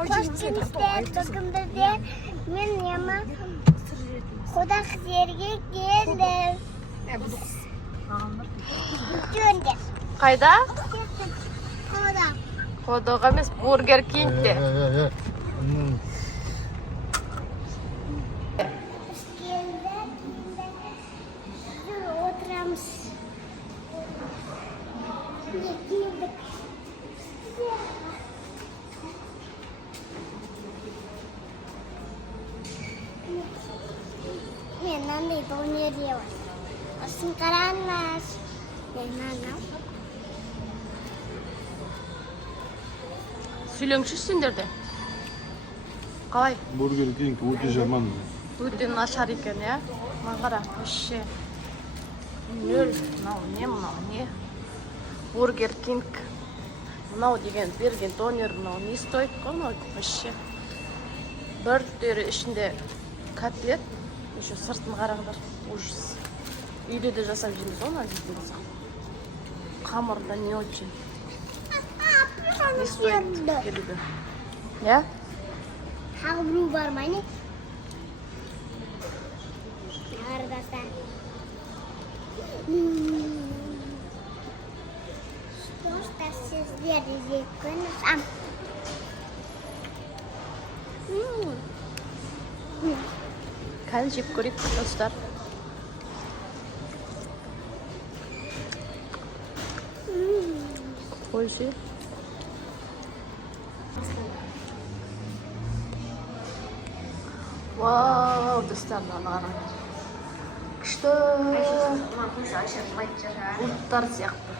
Bakımda men yama Xuda yerga keldim. Gönder. Qayda? Xuda. Qo'doq emas, Burger King'de. Oturamiz. Men de doner diyor. Asın karanlar. Сөйлеңші сендерде. Қалай? Burger King өте жаман. Өте нашар екен, иә? Мағара, вообще. Нөл. Мынау не? Бургер Кинг. Мынау деген берген донер, мынау не стоит қой, мынау вообще. Бір түрі ішінде котлет, еще сыртын қараңдар. Ужас. Үйде де жасап жейміз оны әзізден. Қамырда не очень. Не стоит келуге. Я? Тағы біреу бар ма не? Ардаста. Что сіздер жеп көріңіз? Қазір жеп көрейік, достар. Қойшы. Вау, достар, қараңдар. Күшті. Бұлттар сияқты.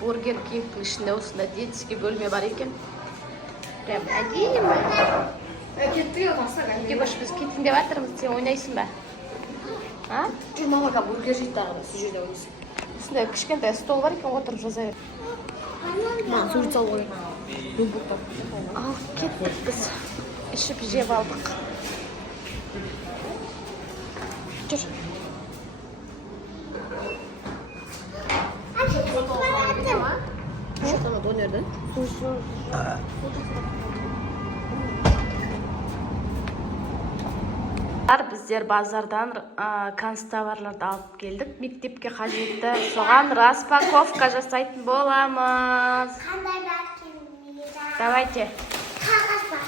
Бургер Кингтің ішінде осында детский бөлме бар екен. Прям әдемі. Неге көшіп біз кетейін деп жатырмыз, сен ойнайсың ба? Жүр мамаға бургер жейді тағы сол жерде ойнайсың. Осындай кішкентай стол бар екен, отырып жаза бер. Маған сурет салу керек. Ал кеттік біз. Ішіп жеп алдық. Жүр. Шоқтама донерді. Біздер базардан канцтоварларды алып келдік. Мектепке қажетті. Соған распаковка жасайтын боламыз. Қандай бар келмейді? Давайте. Қағаз бар.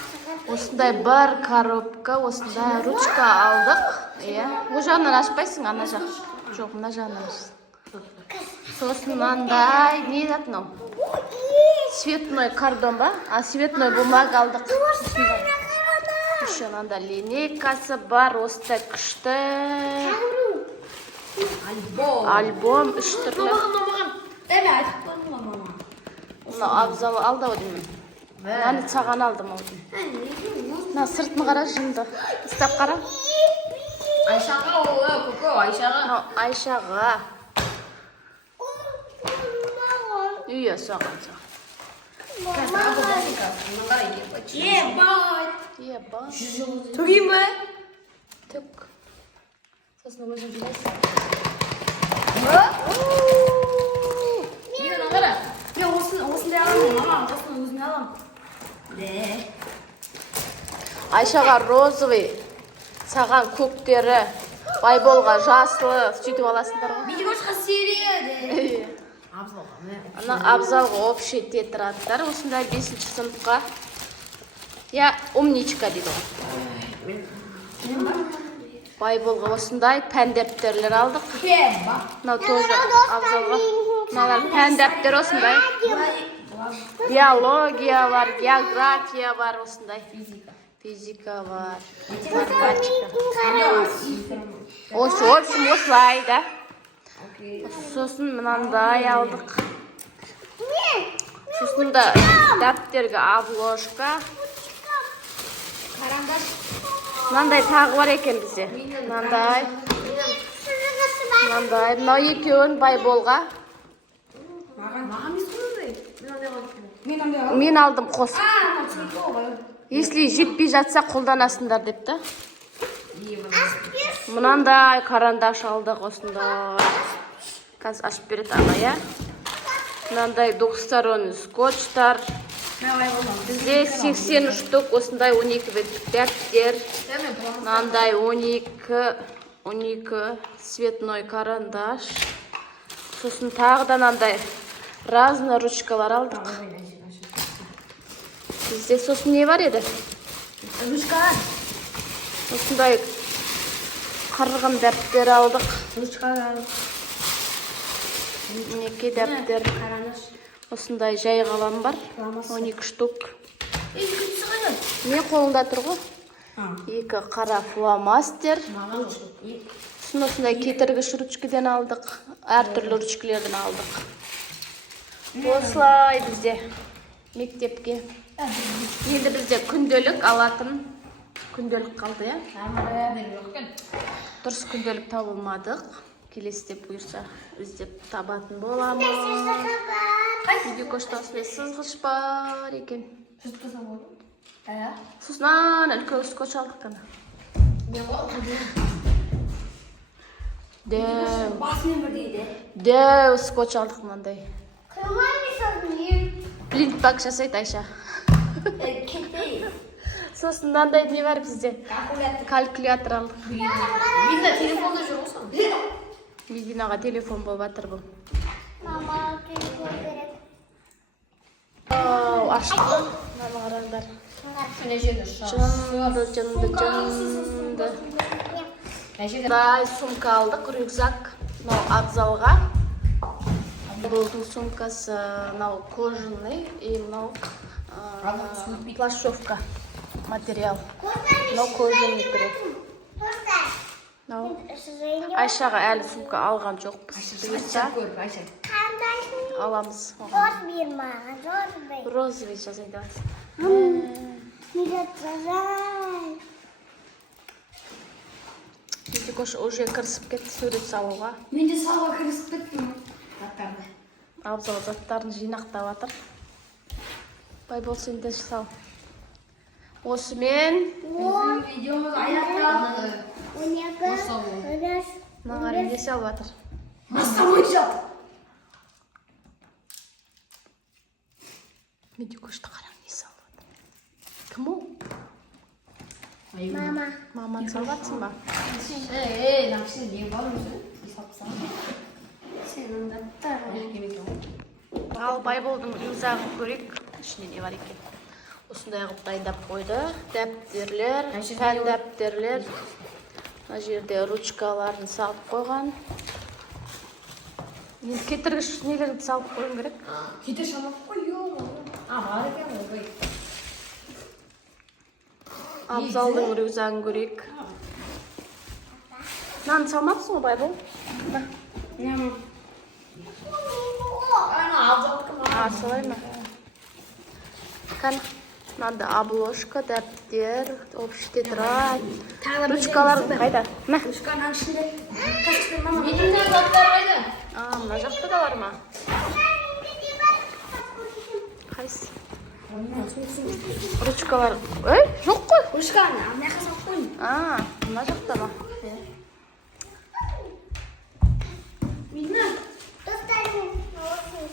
Осындай бір коробка, осындай ручка алдық. Бұл жағынан ашпайсың, ана жақ. Жоқ, мына жағынан ашсың. Сосын мынандай, не еді мынау? Цветной картон ба? Цветной бумага алдық. Еще мынандай линейкасы бар, осындай күшті. Альбом 3 түрлі. Әме айтып қойдың ба мама? Мынау абзал алды ау деймін. Мынаны саған алдым ау деймін. Мына сыртын қара, жынды. Істеп қара. Айшаға олы, көке, Айшаға. Айшаға. Үйе, соған. Ебать. Төгейін бе? Төк. Сосын өзің білесің. Мен ағара. Мен осындай аламын, мама, осыны өзіне аламын. Айшаға розовый, саған көктері, Байболға жасылы, сөйтіп аласыңдар ғой. Видеошқа серия. Ана абзалға общий тетрадтар, осындай 5-ші сыныпқа. Я умничка дейді ғой. Байболға осындай пән дәптерлер алдық. Мынау тоже абзалға. Мыналар пән дәптер осындай. Биология бар, география бар осындай. Физика бар. Математика. Осы, в общем, осылай да. Сосын мынандай алдық. Сосын да дәптерге обложка. Мынандай тағы бар екен бізде. Мынандай. Мынау екеуін Байболға. Мен алдым қосып. Если жетпей жатса қолданасыңдар депті. Мынандай қарандаш алдық осындай. Қазір ашып береді ана, я. Мынандай двухсторонний скотчтар. Бізде 80 штук осындай 12 беттік дәптер. Мынандай 12 цветной карандаш. Сосын тағы да мынандай разный ручкалар алдық. Бізде сосын не бар еді? Ручка. Осындай қырғын дәптер алдық. Ручка. Неке дәптер. Осындай жай қалам бар. 12 штук. Не қолыңда тұр ғой? 2 қара фломастер. Сосын осындай кетіргіш ручкіден алдық. Әртүрлі ручкілерден алдық. Осылай бізде мектепке. Енді бізде күнделік алатын. Күнделік қалды, е? Дұрыс күнделік табылмадық. Келесі деп бұйырса, іздеп табатын боламыз. Видео что сызғыш бар екен. Сосын үлкен скотч алдық қана. Дәу скотч алдық мынандай. Плинт пак жасайды Айша. Сосын мынандай не бар бізде? Калькулятор алдық. Медина телефонда жүр ғой. Мединаға телефон болып жатыр бұл. Мама, телефон береді. Аштық. Мына қараңдар. Жынды. Дай сумка алдық, рюкзак. Мынау абзалға. Бұлдың сумкасы мынау кожаный и мынау плащевка материал. Мынау кожаный түрі. Айшаға әлі сумка алған жоқпыз. Бұйырса аламыз. Зор бер маған, зор бер. Розовый жазайды. Мират жазай. Медикош уже кірісіп кетті сурет салуға. Мен де салуға кірісіп кеттім. Заттарды. Абзал заттарын жинақтап жатыр. Бай болсын де сал. Осымен Видеомыз аяқталды. 12. маған не салып жатыр. Бастамайша. Медикошты қараң не салып жатыр. Кім ол? Мама. Маман салып жатсың ба? Напсен не бар өзі? Сен онда Ал Байболдың рюкзагын көрейік. Ішінде не бар екен? Осындай қылып дайындап қойды. Дәптерлер, пән дәптерлер. Мына жерде ручкаларын салып қойған. Енді кетіргіш нелерді салып қойым керек. Кете шамап қойып. Бар екен ғой. Абзалдың рюкзагын көрейік. Мынаны салмапсың ғой Байбол? Салай ма? Қана. Мынада обложка, дәптер, общий тетрадь. Ручкалар қайда? Мә. Ручканың ішінде. Медина заттар қайда? Мына жақта да бар ма? Қайсы? Ручкалар. Жоқ қой. Ручканы мына жаққа салып қойдым. Мына жақта ма? Медина. Достарым, осыны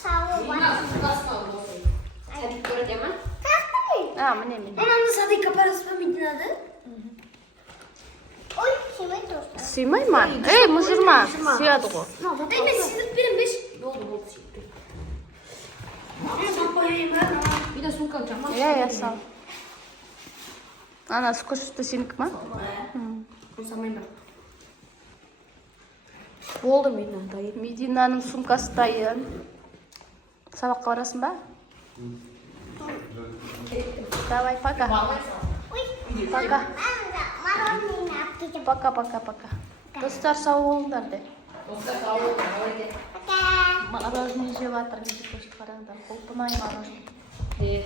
салып бар. Сәдік көреді ма? Міне мен. Анамды садикқа барасыз ба Мединады? Ой, сыймай достар. Сыймай ма? Мұжырма. Сыяды ғой. Дай мен сіздік берем беш. Болды, сүйікті. Ана салып қойайын ба? Бида сумка жаман. Сал. Ана скотчты сенікі ма? Салмайын ба? Болды Мединаның сумкасы дайын. Сабаққа барасың ба? Давай, пока. Пока. Мороженое аппетит. Пока. Достар сау болыңдар де. Пока. Мороженое жеп жатыр. Қараңдар, қолпынай мороженое.